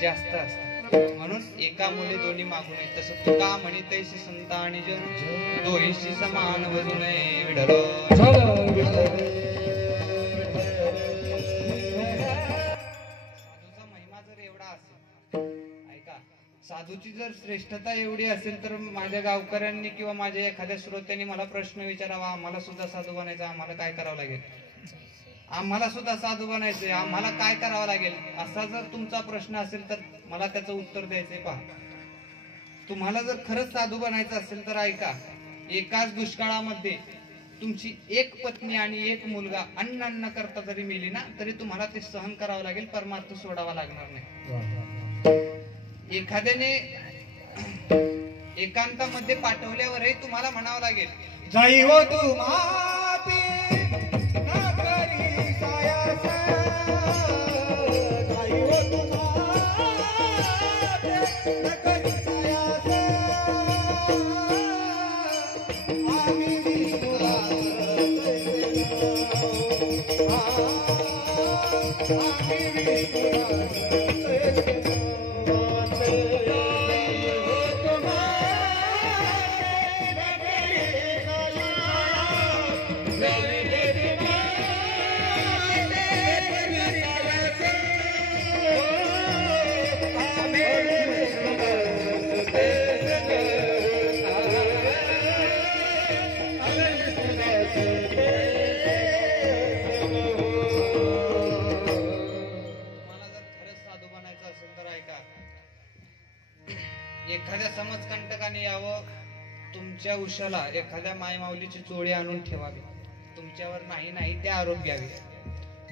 जास्त असतं. म्हणून एका मुले दोन्ही मागू नये. तसं तुका म्हणे तैसे संत आणि जन दोहीशी समान वजू नये. विठ्ठल साधूची जर श्रेष्ठता एवढी असेल तर माझ्या गावकऱ्यांनी किंवा माझ्या एखाद्या श्रोत्यांनी मला प्रश्न विचारावा, आम्हाला सुद्धा साधू बनायचं, आम्हाला काय करावं लागेल? आम्हाला सुद्धा साधू बनायचंय, आम्हाला काय करावं लागेल? असा जर तुमचा प्रश्न असेल तर मला त्याचं उत्तर द्यायचंय. पहा, तुम्हाला जर खरंच साधू बनायचं असेल तर ऐका, एकाच दुष्काळामध्ये तुमची एक पत्नी आणि एक मुलगा अन्न करता जरी मेली ना तरी तुम्हाला ते सहन करावं लागेल, परमार्थ सोडावा लागणार नाही. एखाद्याने एकांतामध्ये पाठवल्यावरही तुम्हाला म्हणावं लागेल, जाई हो तू माती न करी सायास, जाई हो तू माती न करी सायास, आम्ही विसुरास आम्ही एखाद्या समजकंटकाने यावं, तुमच्या उशाला एखाद्या मायमाऊलीची चोळी आणून ठेवावी, तुमच्यावर नाही ते आरोप घ्यावे,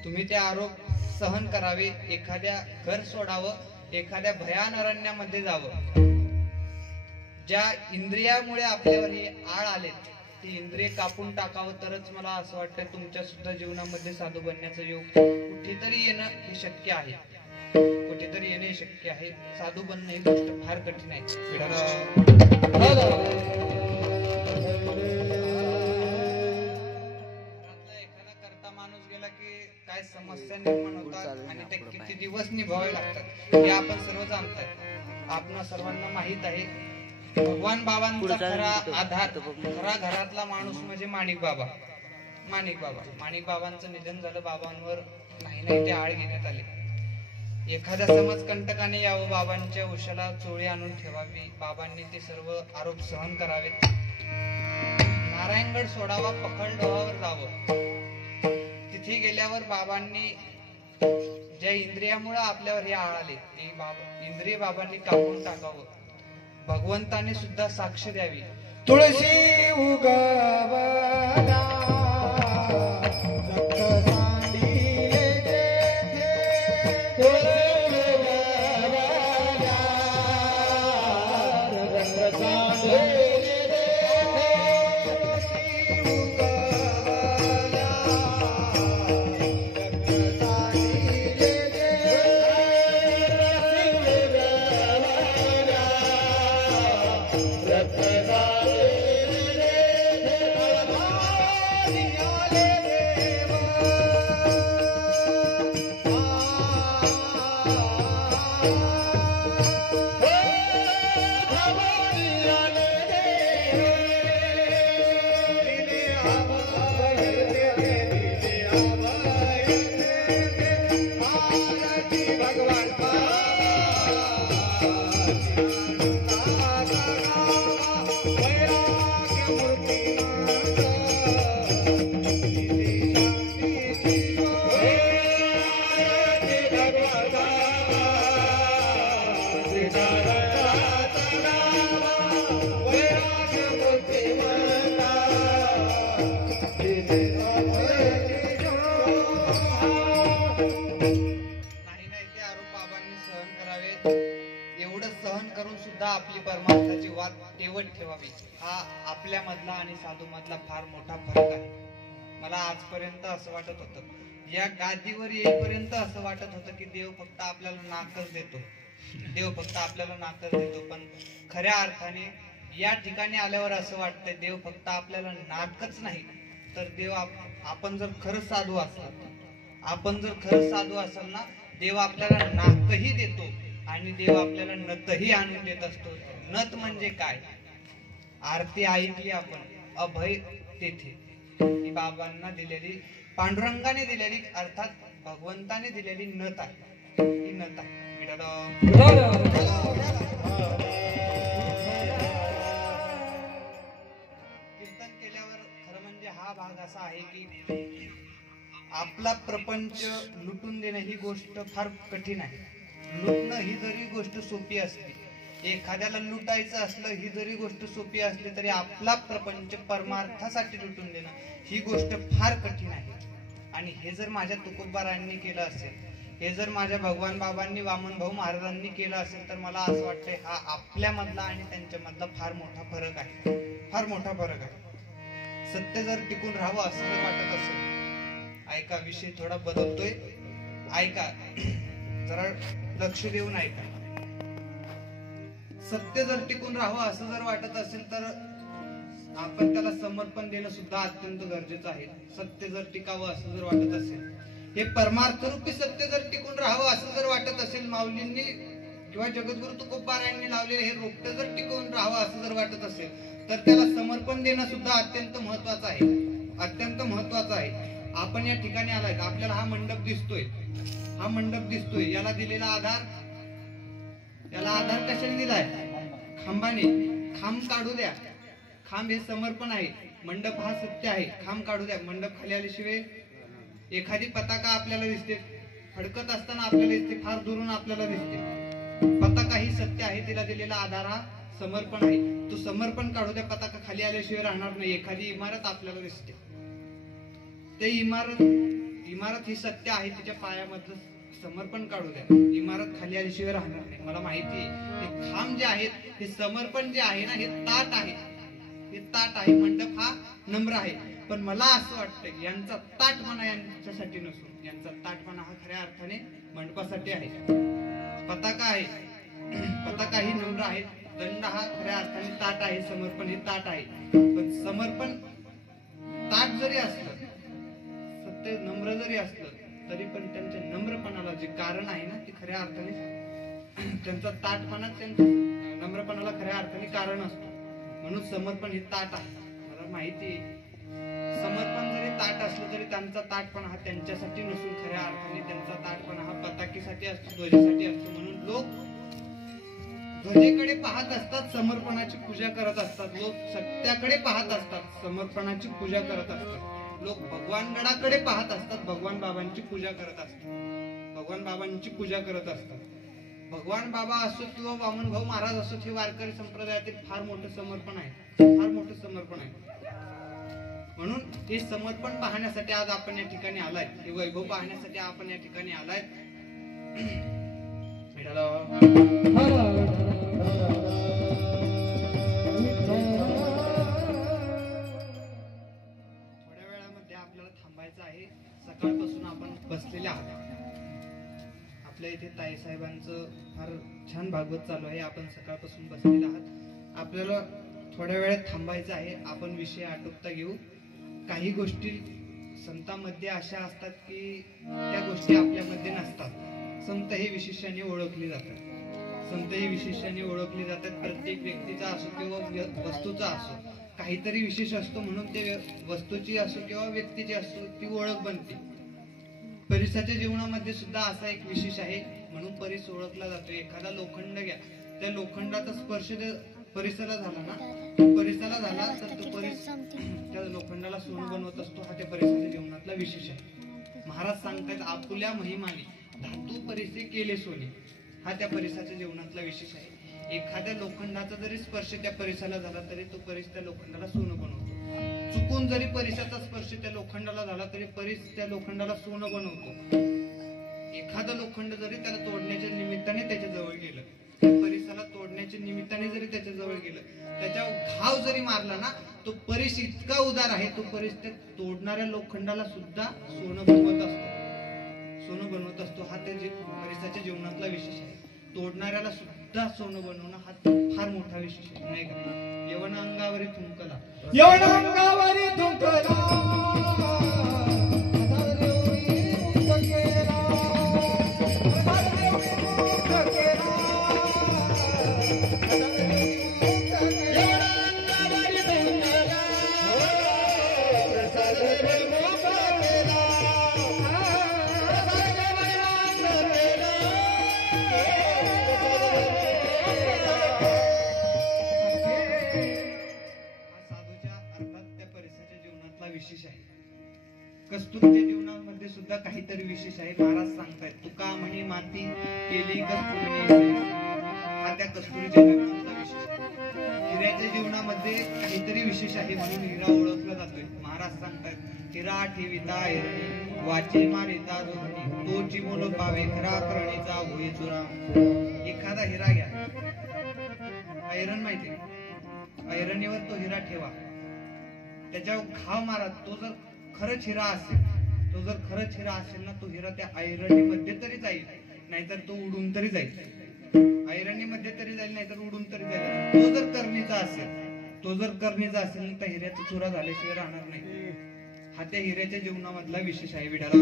तुम्ही ते आरोप सहन करावे, एखाद्या घर सोडावं, एखाद्या भयान अरण्यामध्ये जावं. ज्या इंद्रियामुळे आपल्यावर हे आळ आले ती इंद्रिय कापून टाकावं, तरच मला असं वाटतं तुमच्या सुद्धा जीवनामध्ये साधू बनण्याचं योग कुठेतरी येणं हे शक्य आहे. कुठेतरी येणे शक्य आहे. साधू बनणं ही गोष्ट फार कठीण आहे. एखादा करता माणूस गेला की काय समस्या निर्माण होतात आणि ते किती दिवस निभावे लागतात हे आपण सर्व जाणताय. आपणा सर्वांना माहित आहे. भगवान बाबांचा खरा आधार, खरा घरातला माणूस म्हणजे माणिक बाबा. माणिक बाबांचं निधन झालं. बाबांवर नाही ते आळ घेण्यात आले. एखाद्या समजकंटकाने यावं, बाबांच्या उशाला चोळी आणून ठेवावी, बाबांनी ते सर्व आरोप सहन करावेत, नारायणगड सोडावा, पखळडोहावर जावं. तिथे गेल्यावर बाबांनी ज्या इंद्रियामुळे आपल्यावर हे आळ आले ते इंद्रिय बाबांनी कापून टाकावं. भगवंताने सुद्धा साक्ष द्यावी. तुळशी उगवला आपली परमार्थाची वाट तेवत ठेवावी. हा आपल्या मधला आणि साधू मधला फार मोठा फरक आहे. मला आजपर्यंत असं वाटत होतं, या गादीवर येईपर्यंत असं वाटत होतं की देव फक्त आपल्याला नाकच देतो, देव फक्त आपल्याला नाकच देतो. पण खऱ्या अर्थाने या ठिकाणी आल्यावर असं वाटतंय देव फक्त आपल्याला नाकच नाही तर देव आपण जर खरंच साधू असाल, आपण जर खरंच साधू असाल ना, देव आपल्याला नाकही देतो आणि देव आपल्याला नतही आणून देत असतो. नत म्हणजे काय? आरती ऐकली आपण, अभय तेथे, ही बाबांना दिलेली, पांडुरंगाने दिलेली, अर्थात भगवंताने दिलेली नत आहे. ही नत आहे. कीर्तन केल्यावर खरं म्हणजे हा भाग असा आहे की आपला प्रपंच लुटून देणं ही गोष्ट फार कठीण आहे. लुटणं ही जरी गोष्ट सोपी असली, एखाद्याला लुटायचं असलं ही जरी गोष्ट सोपी असली, तरी आपला प्रपंच परमार्थासाठी लुटून देणं ही गोष्ट फार कठीण आहे. आणि हे जर माझ्या तुकोबारांनी केलं असेल, हे जर माझ्या भगवान बाबांनी वामन भाऊ महाराजांनी केलं असेल तर मला असं वाटतंय हा आपल्यामधला आणि त्यांच्यामधला फार मोठा फरक आहे, फार मोठा फरक आहे. सत्य जर टिकून राहावं असं जर वाटत असेल, ऐका विषय थोडा बदलतोय, ऐका जरा लक्ष देऊन ऐका. सत्य जर टिकून राहावं असं जर वाटत असेल तर आपण त्याला समर्पण देणं सुद्धा अत्यंत गरजेचं आहे. सत्य जर टिकावं असं जर वाटत असेल, हे परमार्थ रूपी सत्य जर टिकून राहावं असं जर वाटत असेल, माऊलींनी किंवा जगद्गुरु तुकोबारायांनी लावलेले हे रोपटं जर टिकून राहावं असं जर वाटत असेल तर त्याला समर्पण देणं सुद्धा अत्यंत महत्वाचं आहे, अत्यंत महत्वाचं आहे. आपण या ठिकाणी आलाय, आपल्याला हा मंडप दिसतोय, हा मंडप दिसतोय, याला दिलेला आधार, याला आधार कशाने दिलाय? खांबाने. खांब काढू द्या, खांब हे समर्पण आहे, मंडप हा सत्य आहे, खांब काढू द्या. मंडप खाली आल्याशिवाय एखादी पताका आपल्याला दिसते, फडकत असताना आपल्याला दिसते, फार दुरून आपल्याला दिसते. पताका ही सत्य आहे, तिला दिलेला आधार हा समर्पण आहे. तो समर्पण काढू द्या, पताका खाली आल्याशिवाय राहणार नाही. एखादी इमारत आपल्याला दिसते, ते इमारत ही सत्य आहे, तिच्या पायामधलं समर्पण काढू द्या, इमारत खाली आल्याशिवाय राहणार नाही. मला माहिती आहे हे खांब जे आहेत, हे समर्पण जे आहे ना, हे ताट आहे, हे ताट आहे. मंडप हा नम्र आहे, पण मला असं वाटतं की यांचा ताटपणा यांच्यासाठी नसून यांचा ताटपणा हा खऱ्या अर्थाने मंडपासाठी आहे. पताका आहे, पताका ही नम्र आहे, दंड हा खऱ्या अर्थाने ताट आहे, समर्पण हे ताट आहे. पण समर्पण ताट जरी असलं, सत्य नम्र जरी असलं, तरी पण त्यांच्या नम्रपणाला जे कारण आहे ना, ते खऱ्या अर्थाने त्यांचा ताटपणा, त्यांच्या नम्रपणाला खऱ्या अर्थाने कारण असतो. म्हणून समर्पण हे ताट आहे. मला माहिती आहे समर्पण जरी ताट असलं तरी त्यांचा ताटपणा हा त्यांच्यासाठी नसून खऱ्या अर्थाने त्यांचा ताटपणा हा पताकेसाठी असतो, ध्वजेसाठी असतो. म्हणून लोक ध्वजेकडे पाहत असतात, समर्पणाची पूजा करत असतात. लोक सत्याकडे पाहत असतात, समर्पणाची पूजा करत असतात. लोक भगवानगडाकडे पाहत असतात, भगवान बाबांची पूजा करत असतात, भगवान बाबांची पूजा करत असतात. भगवान बाबा असो किंवा वामन भाऊ महाराज असो, हे वारकरी संप्रदायातील फार मोठं समर्पण आहे, फार मोठं समर्पण आहे. म्हणून हे समर्पण पाहण्यासाठी आज आपण या ठिकाणी आलाय, हे वैभव पाहण्यासाठी आपण या ठिकाणी आलाय. थोड्या वेळामध्ये आपल्याला थांबायचं आहे. सकाळपासून आपण बसलेले आहोत. आपल्या इथे ताई साहेबांचं फार छान भागवत चालू आहे, आपण सकाळपासून बसलेले आहात. आपल्याला थोड्या वेळात थांबायचं आहे, आपण विषय आटोपता घेऊ. काही गोष्टी संतांमध्ये अशा असतात की त्या गोष्टी आपल्यामध्ये नसतात. संत हे विशेषाने ओळखले जातात, संत हे विशेषाने ओळखले जातात. प्रत्येक व्यक्तीचा असो किंवा वस्तूचा असो, काहीतरी विशेष असतो, म्हणून ते वस्तूची असो किंवा व्यक्तीची असो ती ओळख बनते. परिसाच्या जीवनामध्ये सुद्धा असा एक विशेष आहे, म्हणून परिस ओळखला जातो. एखादा लोखंड घ्या, त्या लोखंडाचा स्पर्श परिसाला झाला ना, परिसाला झाला तर तो परिस त्या लोखंडाला सोनं बनवत असतो. हा त्या परिसाच्या जीवनातला विशेष आहे. महाराज सांगतात, आपुल्या महिमाने धातू परिसे केले सोने, हा त्या परिसाच्या जीवनातला विशेष आहे. एखाद्या लोखंडाचा जरी स्पर्श त्या परिसाला झाला तरी तो परिस त्या लोखंडाला सोनं बनवतो. चुकून जरी परिसाचा स्पर्श त्या लोखंडाला झाला तरी परिस त्या लोखंडाला सोनं बनवतो. एखादं लोखंड जरी त्याला तोडण्याच्या निमित्ताने त्याच्या जवळ गेलं, त्या परिसाला तोडण्याच्या निमित्ताने जरी त्याच्या जवळ गेलं, त्याच्यावर घाव जरी मारला ना, तो परिस इतका उदार आहे, तो परिस त्या तोडणाऱ्या लोखंडाला सुद्धा सोनं बनवत असतो, सोनं बनवत असतो. हा त्या परिसाच्या जीवनातला विशेष आहे. तोडणाऱ्याला सुद्धा सोनं बनवणं हा फार मोठा विशेष आहे, नाही का? यवन अंगावरी थुंकला, यवन अंगावरी थुंकला, कस्तुरीच्या जीवनामध्ये सुद्धा काहीतरी विशेष आहे. महाराज सांगतायत, तुका म्हणे माती केली कस्तुरीने, हा त्या कस्तुरीच्या जीवनातला विशेष आहे. हिऱ्याच्या जीवनामध्ये काहीतरी विशेष आहे म्हणून हिरा ओळखला जातोय. महाराज सांगतात हिरा ठेविता ऐरणी वाची मारिता जोडणी तोची मोल पावे खरा करणीचा होई चुरा. एखादा हिरा घ्या, ऐरण माहिती, ऐरणीवर तो हिरा ठेवा, त्याच्यावर घाव मारा. तो जर खरंच हिरा असेल, तो जर खरंच हिरा असेल ना, तो हिरा त्या ऐरणीमध्ये तरी जाईल, नाहीतर तो उडून तरी जाईल. ऐरणीमध्ये तरी जाईल, नाहीतर उडून तरी जाईल. तो जर करणीचा असेल, तो जर करणीचा असेल तर हिऱ्याचा चुरा झाल्याशिवाय राहणार नाही. हा त्या हिऱ्याच्या जीवनामधला विशेष आहे. विठाला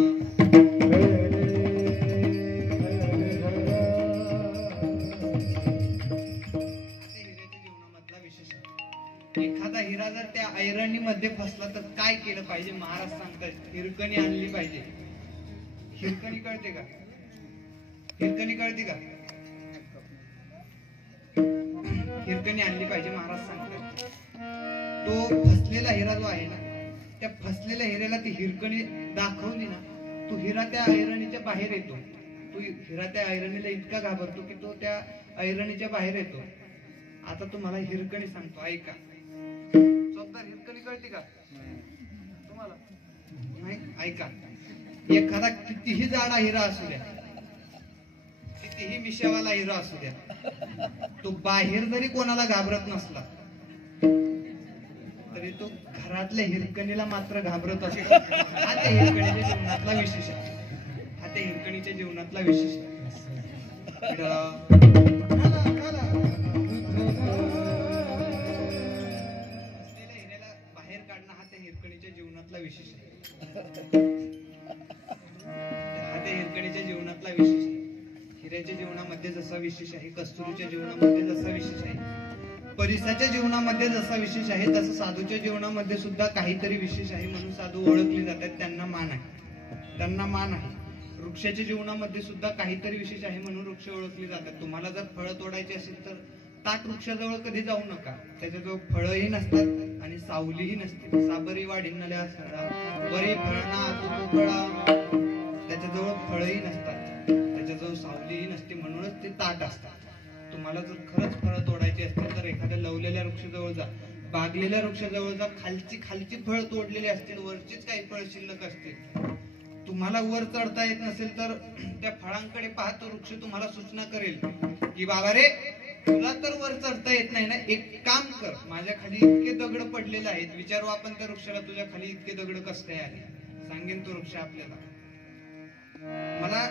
एखादा हिरा जर त्या ऐरणीमध्ये फसला तर काय केलं पाहिजे? महाराज सांगतात हिरकणी आणली पाहिजे. हिरकणी कळते का? हिरकणी कळते का? हिरकणी आणली पाहिजे. महाराज सांगतात तो फसलेला हिरा जो आहे ना, त्या फसलेल्या हिऱ्याला ती हिरकणी दाखवली ना, तो हिरा त्या ऐरणीच्या बाहेर येतो. तो हिरा त्या ऐरणीला इतका घाबरतो की तो त्या ऐरणीच्या बाहेर येतो. आता तुम्हाला हिरकणी सांगतो, ऐका. हिरकणी कळते का तुम्हाला? नाही, ऐका. एखादा कितीही जाडा हिरा असू द्या, कितीही मिशावाला हिरा असू द्या, तो बाहेर जरी कोणाला घाबरत नसला तरी तो घरातल्या हिरकणीला मात्र घाबरत असतो. हा त्या हिरकणीच्या जीवनातला विशेष आहे. हा त्या हिरकणीच्या जीवनातला विशेष आहे. जीवनातला विशेष आहे. हा त्या हिरकणीच्या जीवनातला विशेष आहे. हिऱ्याच्या जीवनामध्ये जसा विशेष आहे, कस्तुरीच्या जीवनामध्ये जसा विशेष आहे, परिसाच्या जीवनामध्ये जसा विशेष आहे, तसं साधूच्या जीवनामध्ये सुद्धा काहीतरी विशेष आहे म्हणून साधू ओळखले जातात. त्यांना मान आहे, त्यांना मान आहे. वृक्षाच्या जीवनामध्ये सुद्धा काहीतरी विशेष आहे म्हणून वृक्ष ओळखले जातात. तुम्हाला जर फळं तोडायची असेल तर ताट वृक्षाजवळ कधी जाऊ नका. त्याच्याजवळ फळही नसतात आणि सावलीही नसते. साबरी वाढिनल्या सडा बरी फळना तुकडा, त्याच्याजवळ फळही नसतात, त्याच्याजवळ सावलीही नसते, म्हणूनच ते ताट असतात. तुम्हाला जर खरंच फळं तोडायची असतील तर एखाद्या लवलेल्या वृक्षाजवळ जा, बागलेल्या वृक्षाजवळ जा. खालची फळं तोडलेली असतील, वरचीच काही फळ शिल्लक असतील. तुम्हाला वर चढता येत नसेल तर त्या फळांकडे पाहतो वृक्ष तुम्हाला सूचना करेल की बाबा रे, तुला तर वर चढता येत नाही ना, एक काम कर, माझ्या खाली इतके दगड पडलेले आहेत, विचारू आपण त्या वृक्षाला तुझ्या खाली इतके दगड कसं काय आले. सांगेन तो वृक्ष आपल्याला. मला